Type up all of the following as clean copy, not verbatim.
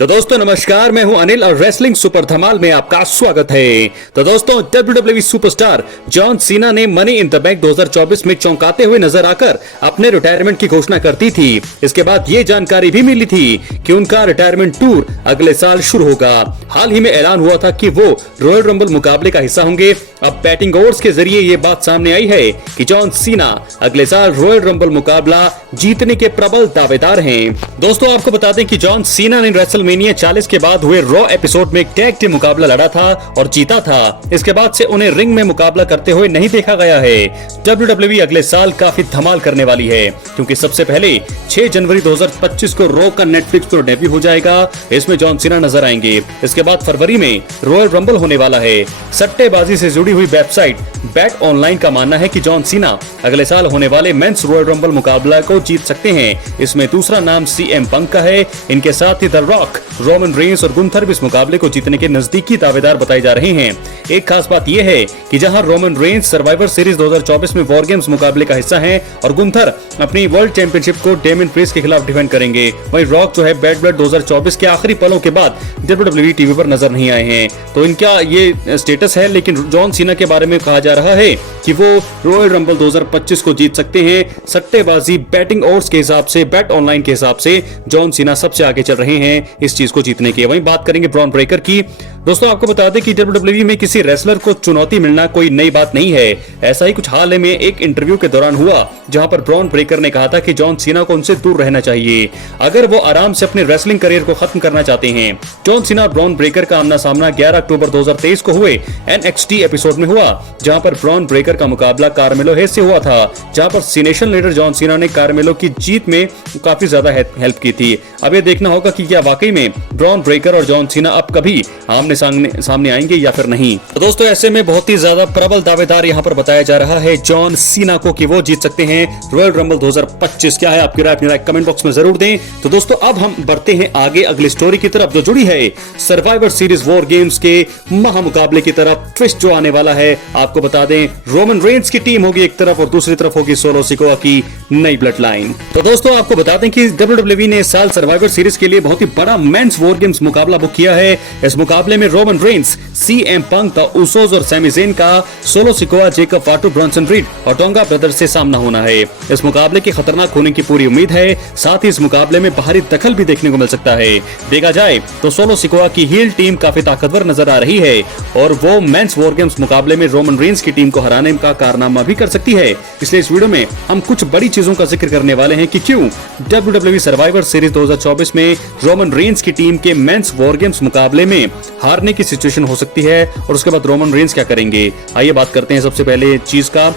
तो दोस्तों नमस्कार, मैं हूं अनिल और रेसलिंग सुपर धमाल में आपका स्वागत है। तो दोस्तों WWE सुपरस्टार जॉन सीना ने मनी इन द बैंक 2024 में चौंकाते हुए नजर आकर अपने रिटायरमेंट की घोषणा कर दी थी। इसके बाद ये जानकारी भी मिली थी कि उनका रिटायरमेंट टूर अगले साल शुरू होगा। हाल ही में ऐलान हुआ था कि वो रॉयल रंबल मुकाबले का हिस्सा होंगे। अब बैटिंग ओवर्स के जरिए ये बात सामने आई है कि जॉन सीना अगले साल रॉयल रंबल मुकाबला जीतने के प्रबल दावेदार हैं। दोस्तों आपको बता दें कि जॉन सीना ने रेसलमेनिया 40 के बाद हुए रॉ एपिसोड में एक टैग टीम मुकाबला लड़ा था और जीता था। इसके बाद से उन्हें रिंग में मुकाबला करते हुए नहीं देखा गया है। WWE अगले साल काफी धमाल करने वाली है क्योंकि सबसे पहले 6 जनवरी 2025 को रॉ का नेटफ्लिक्स पर डेब्यू हो जाएगा। इसमें जॉन सीना नजर आएंगे। इसके बाद फरवरी में रॉयल रंबल होने वाला है। सट्टेबाजी से जुड़ी हुई वेबसाइट बैट ऑनलाइन का मानना है कि जॉन सीना अगले साल होने वाले मेंस रॉयल रंबल मुकाबला को जीत सकते हैं। इसमें दूसरा नाम CM पंक का है। इनके साथ ही द रॉक, रोमन रेंस और गुंथर भी इस मुकाबले को जीतने के नजदीकी दावेदार बताए जा रहे हैं। एक खास बात यह है कि जहां रोमन रेंस सर्वाइवर सीरीज 2024 में वॉर गेम्स मुकाबले का हिस्सा हैं और गुंथर अपनी वर्ल्ड चैंपियनशिप को डेमिन प्रीस्ट के खिलाफ डिफेंड करेंगे, वहीं रॉक जो है बैड ब्लड 2024 के आखिरी पलों के बाद WWE टीवी पर नजर नहीं आए हैं। तो इनका ये स्टेटस है। लेकिन जॉन सीना के बारे में कहा जा रहा है कि वो रॉयल रंबल 2025 को जीत सकते हैं। सट्टेबाजी, बैटिंग ओवर्स के हिसाब से, बैट ऑनलाइन के हिसाब से जॉन सीना सबसे आगे चल रहे हैं इस चीज को जीतने के। वहीं बात करेंगे ब्रॉन ब्रेकर की। दोस्तों आपको बता दें कि WWE में किसी रेसलर को चुनौती मिलना कोई नई बात नहीं है। ऐसा ही कुछ हाल में एक इंटरव्यू के दौरान हुआ जहां पर ब्रॉन ब्रेकर ने कहा था कि जॉन सीना को उनसे दूर रहना चाहिए अगर वो आराम से अपने रेसलिंग करियर को खत्म करना चाहते हैं। जॉन सीना और ब्रॉन ब्रेकर का आमना सामना 11 अक्टूबर 2023 को हुए NXT एपिसोड में हुआ जहां पर ब्रॉन ब्रेकर का मुकाबला कार्मेलो हेस से हुआ था, जहां पर सीनेशन लीडर जॉन सीना ने कार्मेलो की जीत में काफी ज्यादा हेल्प की थी। अब ये देखना होगा कि क्या वाकई में ब्रॉन ब्रेकर और जॉन सीना अब कभी आमने सामने आएंगे या फिर नहीं। तो दोस्तों ऐसे में बहुत ही ज्यादा प्रबल दावेदार यहाँ पर बताया जा रहा है जॉन सीना को कि वो जीत सकते हैं रॉयल रंबल 2025। क्या है आपकी राय? अपनी राय कमेंट बॉक्स में जरूर दें। तो दोस्तों अब हम बढ़ते हैं आगे अगली स्टोरी की तरफ जो जुड़ी है सर्वाइवर सीरीज वॉर गेम्स के महामुकाबले की तरफ। ट्विस्ट जो आने वाला है आपको बता दें, रोमन रेंस की टीम होगी एक तरफ और दूसरी तरफ होगी सोलो सिकोआ की नई ब्लड लाइन। तो दोस्तों आपको बता दें कि WWE ने इस साल सर्वाइवर सीरीज के लिए बहुत ही बड़ा मेंस वॉर गेम्स मुकाबला बुक किया है। इस मुकाबले में Roman Reigns, CM punk, the Usos और सैमी ज़ेन का solo Sikoa, Jacob फाटू, Bronson read और टोंगा ब्रदर्स से सामना होना है। इस मुकाबले के खतरनाक होने की पूरी उम्मीद है। साथ ही इस मुकाबले में बाहरी दखल भी देखने को मिल सकता है। देखा जाए तो सोलो सिकोआ की हील टीम काफी ताकतवर नजर आ रही है और वो मेंस वॉर गेम्स मुकाबले में रोमन रेंस की टीम को हराने का कारनामा भी कर सकती है। इसलिए इस वीडियो में हम कुछ बड़ी चीजों का जिक्र करने वाले हैं कि क्यों WWE सर्वाइवर सीरीज 2024 में रोमन रेंस की टीम के मेंस वॉर गेम्स मुकाबले में हारने की सिचुएशन हो सकती है और उसके बाद रोमन रेंस क्या करेंगे। आइए बात करते हैं सबसे पहले चीज का।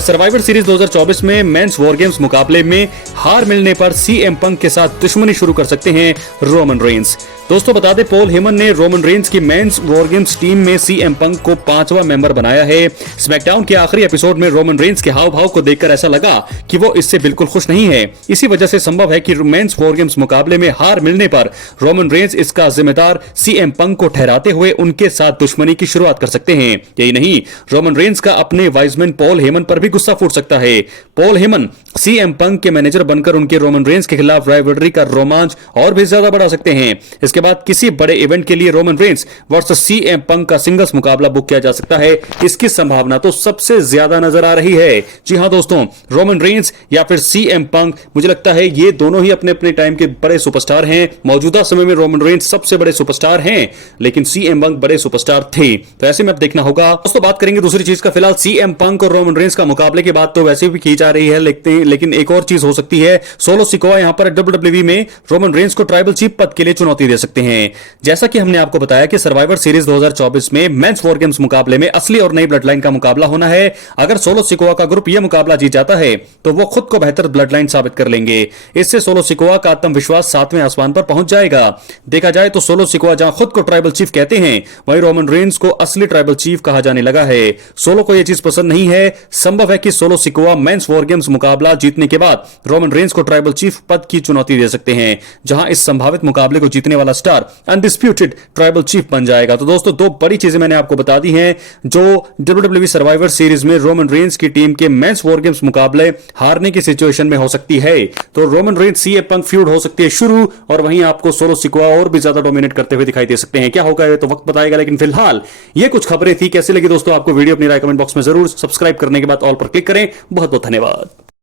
सर्वाइवर सीरीज 2024 में मेंस वॉर गेम्स मुकाबले में हार मिलने पर CM पंक के साथ दुश्मनी शुरू कर सकते हैं रोमन रेंस। दोस्तों बता दें, पॉल हेमन ने रोमन रेंस की मेंस वॉर गेम्स टीम में CM पंक को 5वां मेंबर बनाया है। स्मैकडाउन के आखिरी एपिसोड में रोमन रेंस के हाव भाव को देखकर ऐसा लगा कि वो इससे बिल्कुल खुश नहीं है। इसी वजह से संभव है कि मेंस वॉर गेम्स मुकाबले में हार मिलने पर रोमन रेंस इसका जिम्मेदार CM पंक को ठहराते हुए उनके साथ दुश्मनी की शुरुआत कर सकते हैं। यही नहीं, रोमन रेंस का अपने वाइजमैन पॉल हेमन पर भी गुस्सा फूट सकता है। पॉल हेमन CM पंक के मैनेजर बनकर उनके रोमन रेंस के खिलाफ राइवलरी का रोमांच और भी ज्यादा बढ़ा सकते हैं। इसके बाद किसी बड़े इवेंट के लिए रोमन रेंस वर्सेस CM पंक का सिंगल्स मुकाबला बुक किया जा सकता है। इसकी संभावना तो सबसे ज्यादा नजर आ रही है। जी हां दोस्तों, रोमन रेंस या फिर CM पंक, मुझे लगता है ये दोनों ही अपने अपने टाइम के बड़े सुपरस्टार हैं। मौजूदा समय में रोमन रेंस सबसे बड़े सुपरस्टार हैं, लेकिन CM पंक बड़े सुपरस्टार थे। तो ऐसे में अब देखना होगा। दोस्तों बात करेंगे दूसरी चीज का। फिलहाल CM पंक और रोमन रेंस का मुकाबले की बात तो वैसे भी की जा रही है, लेकिन एक और चीज हो सकती है। सोलो सिकोआ यहां पर WWE में रोमन रेंस को ट्राइबल चीफ पद के लिए चुनौती दे सकते हैं। जैसा कि हमने आपको बताया कि सर्वाइवर सीरीज 2024 में मेंस वॉर गेम्स मुकाबले में असली और नई ब्लड लाइन का मुकाबला होना है। अगर सोलो सिकोआ का ग्रुप यह मुकाबला जीत जाता है तो वो खुद को बेहतर ब्लड लाइन साबित कर लेंगे। इससे सोलो सिकोआ का आत्मविश्वास 7वें आसमान पर पहुंच जाएगा। देखा जाए तो सोलो सिकोआ जहां खुद को ट्राइबल चीफ कहते हैं, वहीं रोमन रेंस को असली ट्राइबल चीफ कहा जाने लगा है। सोलो को यह चीज पसंद नहीं है। संभव है कि solo Sikoa men's war games मुकाबला जीतने के बाद रोमन रेंस को ट्राइबल चीफ पद की चुनौती दे सकते हैं, जहां इस संभावित मुकाबले को जीतने वाला स्टार अनडिस्प्यूटेड ट्राइबल चीफ बन जाएगा। तो दोस्तों दो बड़ी चीजें मैंने आपको बता दी हैं जो WWE सर्वाइवर सीरीज में रोमन रेंस की टीम के मेंस वॉर गेम्स मुकाबले हारने की सिचुएशन में हो सकती है। तो रोमन रेंस CM पंक फ्यूड हो सकती है शुरू, और वहीं आपको सोलो सिकोआ और भी ज्यादा डोमिनेट करते हुए दिखाई दे सकते हैं। क्या होगा ये तो वक्त बताएगा, लेकिन फिलहाल ये कुछ खबरें थी। कैसी लगी दोस्तों आपको वीडियो? अपनी राय कमेंट बॉक्स में जरूर, सब्सक्राइब करने के बाद ऑल पर क्लिक करें। बहुत बहुत धन्यवाद।